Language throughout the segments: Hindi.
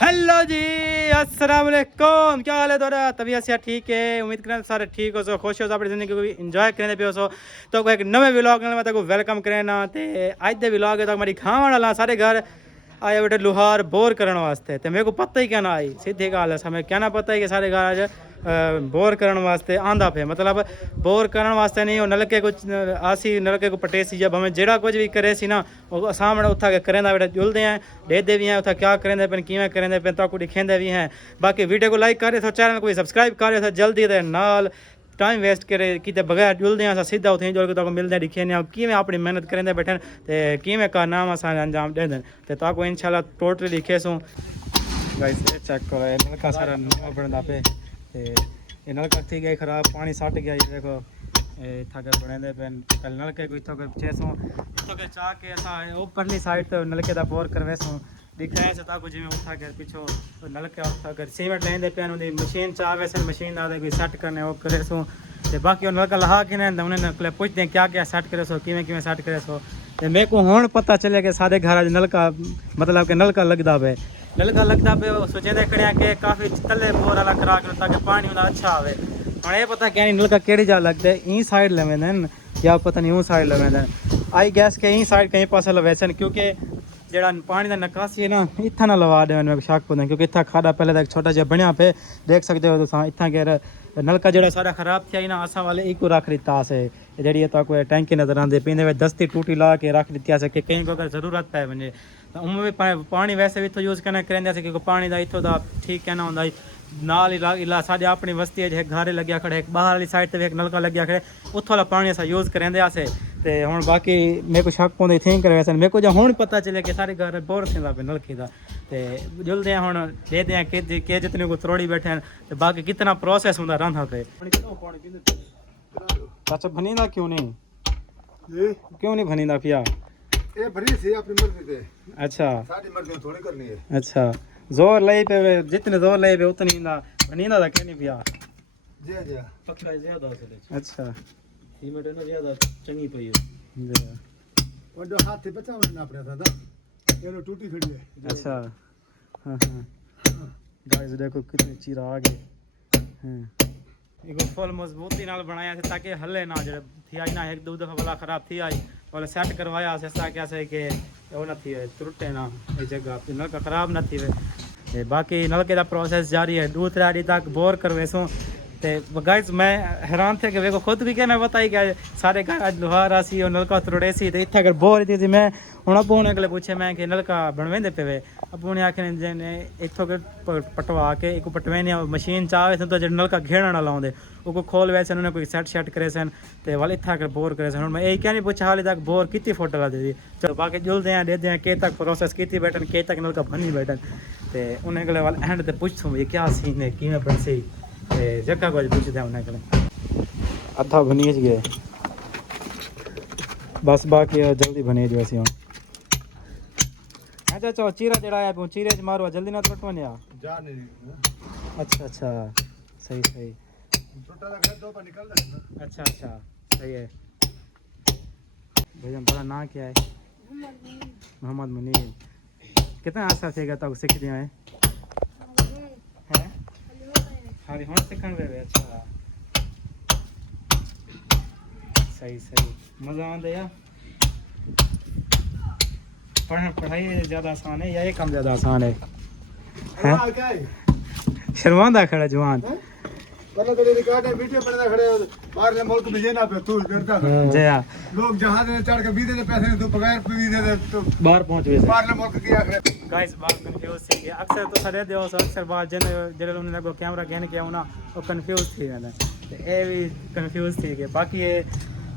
हेलो जी, अस्सलाम वालेकुम। क्या हाल है थोड़ा? तबीयत से ठीक है? उम्मीद करें सारे ठीक हो, सो खुश हो, अपनी जिंदगी को इंजॉय करने पे हो। सो तो एक नवे व्लॉग में तो वेलकम करे ना। ते अज दे व्लॉग है तो मेरी खावन वाला सारे घर आया बेटे लुहार बोर करने वास्ते। तो मेरे को पता ही क्या ना आई, सीधी गल है, हमें क्या ना पता ही कि सारे घर अज बोर करने वास्ते आंदा पे। मतलब बोर करने वास्ते नहीं, नलके कुछ आसी नलके को पटेसी जब हमें जेड़ा कुछ भी करे सी ना वो सामने उठा के करेंदा बेटा जुलते हैं, देते भी हैं उठा क्या करेंदे पे किवें करेंदे पे तो दिखेंदे भी हैं। बाकी वीडियो को लाइक करे तो चैनल को सब्सक्राइब करे तो जल्दी दे नाल टाइम वेस्ट करे कि बगैर जुलते हैं सीधा उठे जुल के मिलते दिखे नहीं किमें अपनी मेहनत करेंदे बैठे तो किमें कारनामा अस अंजाम दे दें तो इंशाल्लाह टोटली लिखे सूँ। गाइस चेक करो नलका सारा नवा बनता पे ये नलका थी गई खराब, पानी सट गया। ये देखो इतना कर बने पे कल नलके को इतो कर छेसूँ इतो के चाह के असा ऊपरली साइड तो नलके का बोर करवेसूँ दिखाए से ताको जिमें उठा कर पिछो नलके उठा कर सीमेंट लेंदे पे मशीन चाहे से मशीन आदे कोई सेट करने वो करे सो बाकी नलका लहा के ना उन्हें पूछते हैं क्या क्या सेट करे सो किमें किमें सेट करे सो मेरे को हुण पता चले कि सारे घर नलका मतलब कि नलका लगता पे सोचे खड़िया कि काफ़ी तले बोर वाला करा के ताकि पानी अच्छा आवे। हम ये पता क्या नहीं नलका केड़ी जा लगता है ई साइड लवेंदन या पता नहीं ऊ साइड लवेंदन आई गैस के ई साइड कहीं पास लवेसन क्योंकि जड़ा पानी का निकासी है ना इतना ना लवा दे मेरे को शक पौधा क्योंकि इतना खादा पहले तक छोटा जहा बनया पे देख सकते हो तो इतना गैर नलका जड़ा सारा खराब थिया ना असा वाले एक रख दिता से जी कोई टैंकी नजर आते पीने में दस्ती टूटी ला के रख दी कि कहीं को अगर जरूरत पै वजे तो उनमें भी पानी वैसे भी इतों यूज़ करना करेंगे क्योंकि पानी का इतों का ठीक कहना होंगे नाल इला साढ़े अपनी बस्ती है घर लग्या खड़े एक बाहर वाली साइड से एक नलका लग्या खड़े उतो वाला पानी अस यूज़ करेंगे तो हूँ बाकी मेरे को शक पौधे थिंक करे वैसे मेरे को जो हूँ पता चले कि सारे घर बोर थी पे नलके का तो जुलते हैं हूँ देते हैं के जितने को त्रोड़ी बैठे हैं तो बाकी कितना प्रोसेस होंगे रहा पे चाचा भनीदा क्यों नहीं भनीदा पिया ये भरी सी अपनी मर्जी पे। अच्छा सारी मर्जी थोड़ी करनी है। अच्छा जोर ले पे जितने जोर ले पे उतनी नींदा था क्यों नहीं पिया जी जी पकड़ा ज्यादा से अच्छा सीमेंट ना ज्यादा चंगी पई है और जो हाथ से बचाव ना पड़ा था ये लो टूटी खड़ी है। अच्छा हां गाइस देखो कितनी चीरा आ गई एगो फुल मजबूती नाल बनाया से ताकि हले ना जड़े थी आई ना एक दो दफा वाला खराब थी आई वाला सेट करवाया से ऐसा क्या से कि वो ना थी टूटे ना ये जगह नलका खराब ना थी वे बाकी नलके का प्रोसेस जारी है दूसरा डी तक बोर करवेसों तो गाइस मैं हैरान थे कि वे को खुद भी कहना बताई क्या सारे घर अज लुहार आसी और नलका त्रोड़े सी तो इतना अगर बोर थी मैं हूँ अबू ने अगले पूछे मैं कि नलका बनवेंदे पे वे अबू ने आखे ने इतों पटवा के एक पटवेने मशीन चाहे तो जो नलका घेड़न वाला आते वो खोल वैसे उन्होंने कोई सेट करे सन तो वाले इतना अगर बोर करे सन मैं यही क्या नहीं पूछा हाले तक बोर कितनी फोटो ला दी चलो बाकी जुलते हैं देते हैं के तक प्रोसेस की बैठन के तक नलका बनी बैठन तो उन्हें अगले वाले एंड तो पूछूँ ये क्या सीन है किमें बन सी जगह को पूछते हैं उन्हें अद्धा बनी गए बस बाकी जल्दी बनी जो असी अच्छा चो चीरा जड़ा है चीरे च मारो जल्दी ना कटवा जा नहीं। अच्छा सही छोटा लगा दो पर निकल जाएगा। अच्छा सही है भैया बड़ा ना क्या है मोहम्मद मुनीर कितना आशा थे तक सीख दिया है हाँ हूँ सीखण वे अच्छा सही मज़ा आंदा या पढ़ाई ज़्यादा आसान है या ये काम ज़्यादा आसान है शर्मांदा खड़ा जवान मतलब तेरे रिकॉर्ड है वीडियो बनना खड़े बाहर ले मुल्क में जेना पे तू करता जया लोग जहाज में चढ़ के वीजे दे पैसे तू बगैर वीजे दे तो बाहर पहुंच गए बाहर ले मुल्क की आखिर गाइस बात कंफ्यूज थी गया अक्सर तो सरे दे अक्सर बात जने उन्होंने लगो कैमरा कहने किया ना वो कंफ्यूज थी मैंने ये भी कंफ्यूज थी कि बाकी ये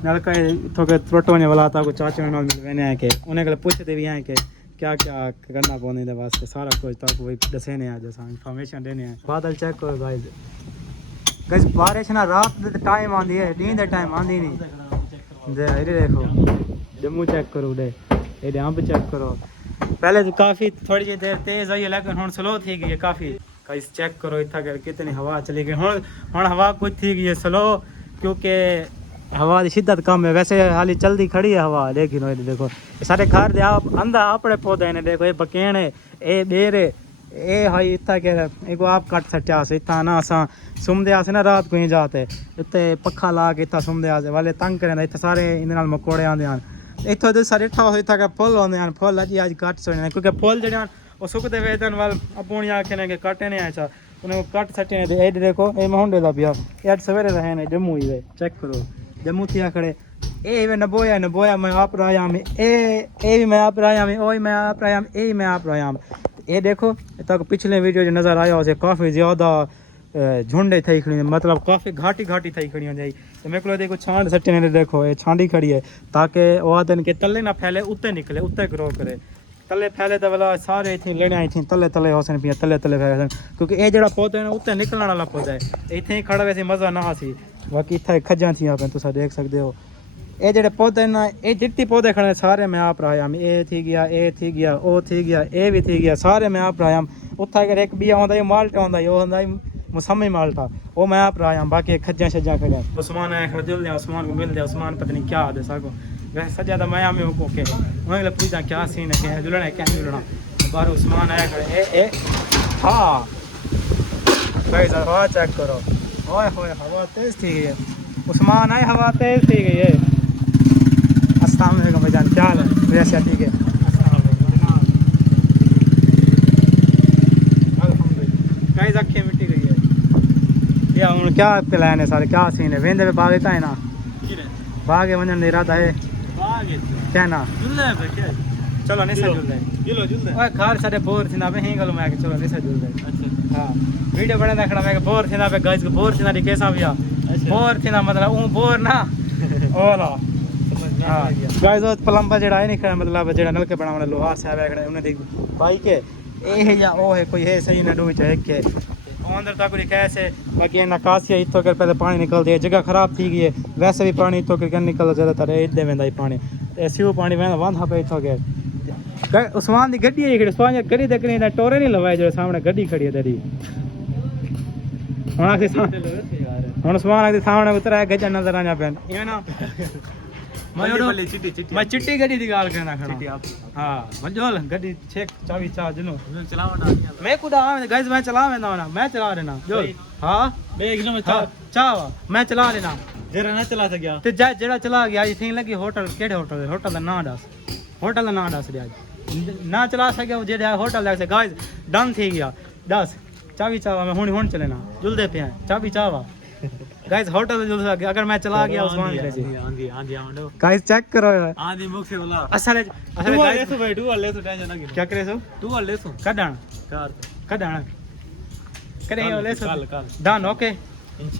नलका तो के त्रोटने वाला था को चाचा नाल मिलवेने है कि उन्हें गले पूछते भी हैं कि क्या क्या करना पौने दे वास्ते सारा कुछ तक वही दसेने आ जैसा इंफॉर्मेशन देने हैं। बादल चेक करो गाइस बारिश ना रात दे टाइम आंदी है दिन दे टाइम आंदी नहीं दे इधर देखो जम्मू चेक करो दे ये यहाँ पे चेक करो पहले तो काफ़ी थोड़ी जी देर तेज़ आई है लेकिन हुण स्लो थी गई है काफ़ी गाइस चेक करो इतना कर कितनी हवा चली गई हुण हवा कुछ थी गई है स्लो क्योंकि हवा की शिद्दत कम है वैसे हाली चलती खड़ी है हवा लेकिन देखो सारे घर दे आप अंधा अपने पौधे ने देखो ये बकेण है ये बेर है ए हाई इतना के एगो आप कट सटिया से इतना ना असा सुमदे आसे ना रात को ही जाते इतने पखा ला के इतना सुमदे आसे वाले तंग करें इतने सारे इन मकोड़े आते हैं इतों तो सारे ठा इतना के फुल आते हैं फुल अजी अज कट सोने क्योंकि फुल जड़े वो सुकते वेदन वाल अपनी आखे के कटे नहीं आया उन्हें कट सटे ने ए देखो ए मुंडे का पिया अज सवेरे रहे ने जम्मू ही वे चेक करो जम्मू थी खड़े ए वे नबोया मैं आप रहा में ए भी मैं आप रहा में ओ मैं आप रहा ए मैं आप रहा ये देखो तक पिछले वीडियो जो नज़र आया उसे काफ़ी ज़्यादा झुंडे थी खड़ी मतलब काफ़ी घाटी थी खड़ी हो जाए तो मेरे को देखो छांड सट्टे ने देखो ये छांडी खड़ी है ताकि वो आदन के तले ना फैले उत्ते निकले उत्ते ग्रो करे तले फैले तो वाला सारे इतनी लड़ियाँ थी तले होसन पिया तले फैले क्योंकि ये जरा पौधा है ना उत्ते निकलने वाला पौधा है इतने ही खड़ा वैसे मज़ा ना सी बाकी इतना खजा थी आप तुम देख सकते हो ये जड़े पौधे ना ये जितने पौधे खड़े सारे मैं आप रहा ए थी गया ओ थी गया ए भी थी गया सारे मैं आप रहा उत्था अगर एक बिया होंदा माल्टा होंदा वो होंदा मौसमी माल्टा वो मैं आप रहा बाकी खज्जा शज्जा खड़े उस्मान है जुल दिया उस्मान को मिल दिया उस्मान पता नहीं क्या आदे साको वैसे सजा तो मैं में को के उन्हें पूछा क्या सीन है क्या जुलना है क्या जुलना बाहर उस्मान आया खड़े ए हाँ भाई हवा चेक करो ओए होए हवा तेज थी गई है उस्मान आए हवा तेज थी गई है अस्सलाम वालेकुम भाईजान क्या हाल है वैसे ठीक है गाइस अखी मिट्टी गई है या हम क्या प्लान है सारे क्या सीन है वेंदे पे बागे का है ना बागे वंजन नहीं रहता है बागे क्या ना जुलना है क्या चलो नहीं सर जुलना जुलना ओए खार सारे बोर थी ना पे ही गलो मैं के चलो नहीं सर जुलना अच्छा हां वीडियो बने देखना मैं बोर थी ना पे गाइस को बोर थी ना कैसा भैया बोर थी ना मतलब ऊ बोर ना ओला हाँ गाइस वो प्लम्बर जड़ा है नहीं मतलब जड़ा नलके बनाने लोहार साहब है खड़े उन्हें देख भाई के ए या ओ है कोई है सही ना डूबी चाहे के अंदर तक कैसे बाकी नकासी इतो कर पहले पानी निकलती है जगह खराब थी गई है वैसे भी पानी इतो कर निकलता ज़्यादातर इधे वेंदा पानी ऐसी वो पानी वेंदा वंदा पे इतो के उस्मान दी गड्डी है उस्मान गड्डी देख रही टोरे नहीं लवाए जो सामने गड्डी खड़ी है तेरी हुन उस्मान के सामने उतरा है गजा नजर आना पैन ये ना मैं चिट्टी गड्डी की गाल करना खड़ा हां मंजोल गड्डी चेक चाबी चा जनो चलावना मैं खुद आ गाइस मैं चला वेंदा ना मैं चला लेना जो हां मैं एक में चा मैं चला लेना जरा ना चला सकिया ते जेड़ा चला गया आई थिंक लगी होटल केड़े होटल होटल दा नाम दस ना चला सके जेड़ा होटल लग से गाइस डन थी गया 10 चाबी चावा मैं हुन चलेना जुलदे पे चाबी चावा गाइस होटल जुल गया अगर मैं चला गया उस्मान के से आंधी आंडो गाइस चेक करो आंधी मुख से बोला असल गाइस तू भाई ले तो टेंशन ना क्या करे सो तू ले सो कडाण कडाण करे ले सो कल डन ओके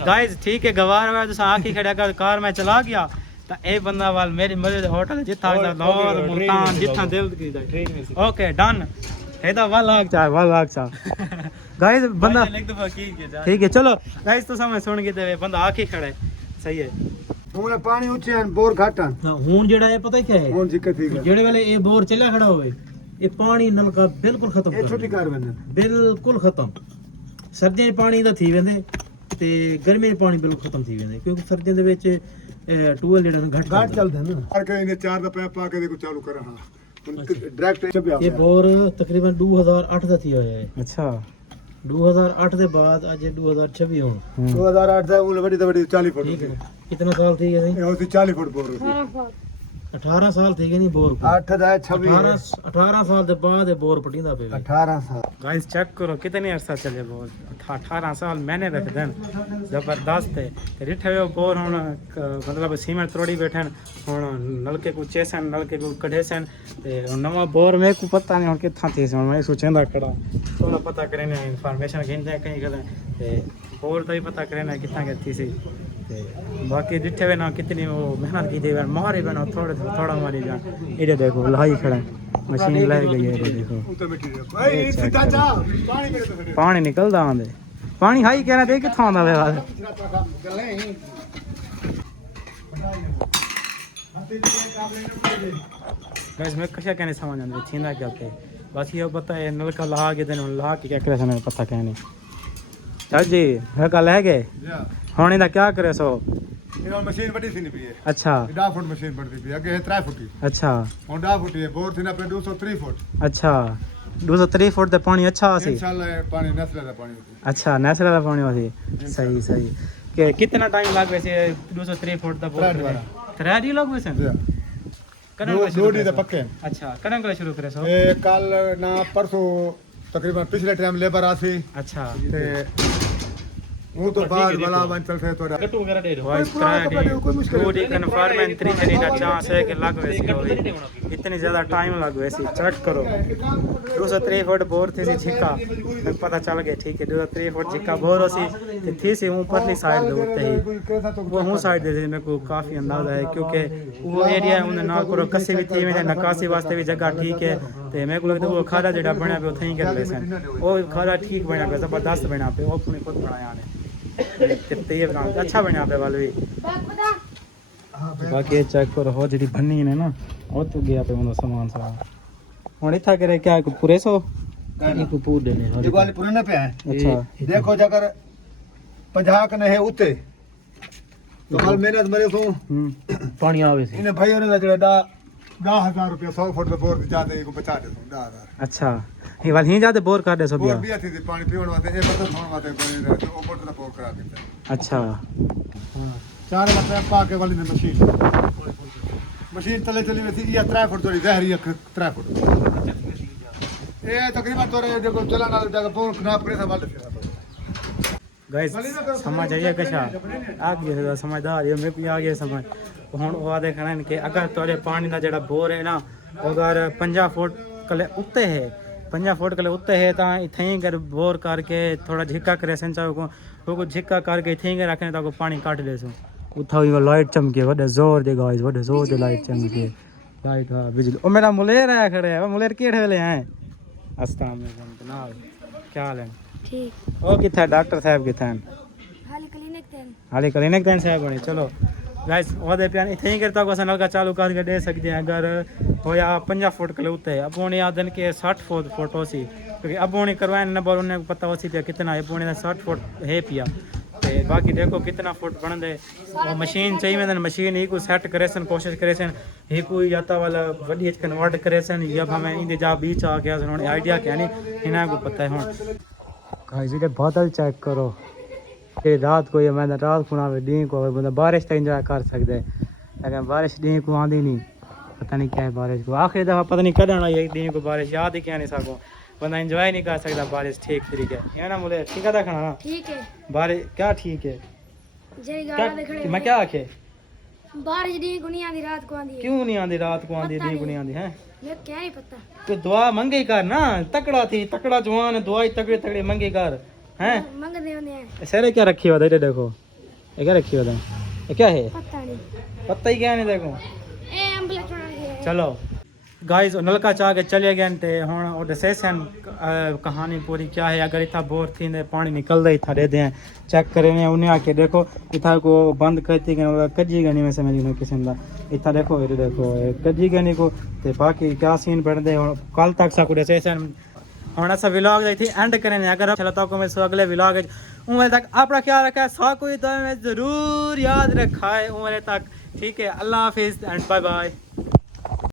गाइस ठीक है गवार है तो आंखी खड़ा कर कार में चला गया तो ए बंदा वाल मेरी मदद होटल जिथा लाहौर मुल्तान जिथा दिल की जाए ओके डन हेदा वाल लाग चा गाइस बंदा ठीक है चलो गाइस तो समय सुन के दे बंदा आके खड़ा है सही है हुन पानी ऊंचे हैं बोर घाटा हुन जेड़ा है पता क्या है हुन दिक्कत थी जेड़े वाले ए बोर चला खड़ा होवे ये पानी नलका बिल्कुल खत्म ए छोटी कार बंदा बिल्कुल खत्म सर्दियां में पानी दा थी वेंदे ते गर्मी में पानी बिल्कुल खत्म थी वेंदे क्योंकि सर्दियां दे विच टूल जेड़ा घट चलदा ना और के इने 4 दा पैप पा के देखो चालू कर हां डायरेक्ट ये बोर तकरीबन 2008 दा थी होया है अच्छा 2008 के बाद आज 2026 हो 2008 ਦਾ ਉਹ ਵੱਡੀ ਤੋਂ ਵੱਡੀ 40 ਫੁੱਟ ठीक है कितना साल थी गए ਇਹ ਉਹਦੀ 40 ਫੁੱਟ ਬੋਰ ਸੀ 18 साल थी गए नहीं बोर को 8 ਦਾ 26 18 साल के बाद ये बोर पटींदा पे 18 साल गाइस चेक करो कितने अरसा चले बोर 18 साल मैंने रख देन जबरदस्त है ते रिठे वो बोर हुन मतलब सीमेंट तोड़ी बैठन हुन नलके को चेसन नलके को कढेसन ते नवा बोर में को पता नहीं हुन किथा थी से मैं सोचेंदा खड़ा थोड़ा पता करने इंफॉर्मेशन घिनते कहीं गले ते बोर तो ही पता करना कितना करती सी बाकी डिठे वे ना कितनी वो मेहनत की थी मारे बना थोड़ा मारी जा इधर देखो लाई खड़ा मशीन लाई गई है इधर देखो ए सीधा जा पानी मेरे तो पानी निकलदा आंदे पानी हाई कहना दे किथों आंदा वे गाइस मैं कशा कहने समझ आंदे थींदा क्या पे बस ये पता है नलका ला के देन ला के क्या करे सन पता कहने जी है कल है गए होने दा क्या करे सो ਇਹ ਮਸ਼ੀਨ ਵੱਡੀ ਸੀ ਨਹੀਂ ਪਈ ਹੈ अच्छा 10 ਫੁੱਟ ਮਸ਼ੀਨ ਵੱਡੀ ਪਈ ਅੱਗੇ 3 ਫੁੱਟ अच्छा ਹੁਣ 10 ਫੁੱਟ ਹੈ ਬੋਰ ਸੀ ਨਾ ਆਪਣੇ 203 ਫੁੱਟ अच्छा 203 फुट ते पानी अच्छा सी इंशाल्लाह पानी नस्ल का पानी होती अच्छा नेचुरल वाला पानी सी सही सही के कितना टाइम लाग वैसे 203 फुट दा बोर त्रै त्रै दी लाग वैसे करण दो दो डी पक्के अच्छा करण के शुरू करे सो ए कल ना परसों तकरीबन पिछले टाइम लेबर आसी अच्छा ते वो तो बाद वाला बन चलते थोड़ा कट्टू वगैरह दे दो वॉइस कोई डी कन्फर्म है 3 जरी का चांस है कि लग वैसे होगी इतनी ज्यादा टाइम लग वैसे चेक करो 203 फुट बोर थी सी झिक्का तक पता चल गया ठीक है 203 फुट झिक्का बोर होसी ते थी सी ऊपर ली साइड दे उत्ते ही वो हूं साइड दे मेरे को काफी अंदाजा है क्योंकि वो एरिया है उन्हें ना करो कसी भी थी में नकासी वास्ते भी जगह ठीक है ते मेरे को लगता वो खादा जेड़ा बनया पे उथे ही कर ले सन वो खादा ठीक बनया पे जबरदस्त बनया पे वो अपने खुद बनाया ने कितने ये बना अच्छा बनया पे वाले बाकी चेक करो हो जेडी बनी ने ना वो तो गया पे उन सामान सा हुन इथा करे क्या पूरे सो को पूर देने देखो वाले पुराना पे है अच्छा देखो अगर 50 कने है उते तो कल मेहनत मरे तो पानी आवे से इन्हें भाइयों ने जड़ा 10,000 रुपया 100 फुट पे बोर जाते को बचा दे 10,000 अच्छा ये वाल ही जाते बोर कर दे सो बोर भी थी पानी पीवन वास्ते ए बर्तन धोने वास्ते पानी तो ऊपर से बोर करा देते अच्छा चार मतलब पा के वाली ने मशीन तले चली वैसी ये 3 फुट थोड़ी गहरी 3 फुट ए तकरीबन तोरे देखो चलाना जगह बोर ना पड़े संभाल ले गाइस समझ आइए कशा आ गया समझदार ये मैं भी आ गया समझ हुन वो देखना है कि अगर तोरे पानी का जेड़ा बोर है ना अगर 50 फुट कले उत्ते है 50 फुट कले उत्ते है ता इथे ही कर बोर करके थोड़ा झिक्का करे संचाव को झिक्का करके इथे ही रखने ता को पानी काट ले सो उठा वो लाइट चमके वडे जोर दे गाइस वडे जोर दे लाइट चमके लाइट हां बिजली ओ मेरा मुलेर आया खड़े है मुलेर केड़े वेले हैं अस्सलाम वालेकुम जनाब क्या हाल है ठीक ओ किथे डॉक्टर साहब किथे हाली क्लिनिक देन साहब बने चलो गाइस ओदे प्यान इथे ही करता को नलका चालू करके दे सकते हैं अगर होया 50 फुट के उते अब होने आदन के 60 फुट हो सी क्योंकि अब होने करवाए नंबर उन्हें पता हो सी पे कितना है होने 60 फुट है पिया ते बाकी देखो कितना फुट बन दे वो मशीन चाहिए में मशीन ही को सेट करे सन कोशिश करे सन ही कोई जाता वाला वडी कन्वर्ट करे सन या हमें इंदे जा बीच आ गया सन आइडिया क्या नहीं इना को पता है हुन गाइस ये बादल चेक करो ये रात को ये मैं रात को ना डी को मतलब बारिश तक एंजॉय कर सकते हैं लेकिन बारिश डी को आंदी नहीं पता नहीं क्या है बारिश को आखिरी दफ़ा पता नहीं कदन आई डी को बारिश याद ही क्या नहीं सको बंदा एंजॉय नहीं कर सकता बारिश ठीक तरीके है ना मुझे ठीक है देखना ना ठीक है बारिश क्या ठीक है क्या मैं क्या आखे बारिश दी को नहीं आंदी रात को आंदी है क्यों नहीं आंदी रात को आंदी डी को नहीं आंदी है मैं क्या नहीं पता तो दुआ मंगी कर ना तकड़ा थी तकड़ा जवान दुआ तगड़ी तगड़ी मंगी कर हैं मंगदे होने हैं सर क्या रखी हुआ था देखो ये क्या रखी हुआ था ये क्या है पता नहीं पता ही क्या नहीं देखो ए एम्बुलेंस छोड़ के चलो गाइस नलका चाह के चले गए थे हुन और सेशन कहानी पूरी क्या है अगर इतना बोर थी पानी निकल दे इतना दे दें चेक करें उन्हें आके देखो इतना को बंद करती कजी गनी में समझ नहीं किस्म का इतना देखो ये देखो कजी गनी को ते बाकी क्या सीन बन दे कल तक सा सेशन हम ऐसा व्लॉग थी एंड करें अगर चलता को मैं अगले व्लॉग उम्र तक अपना ख्याल रखा सौ कोई तो मैं जरूर याद रखा है उम्र तक ठीक है अल्लाह हाफिज़ एंड बाय बाय।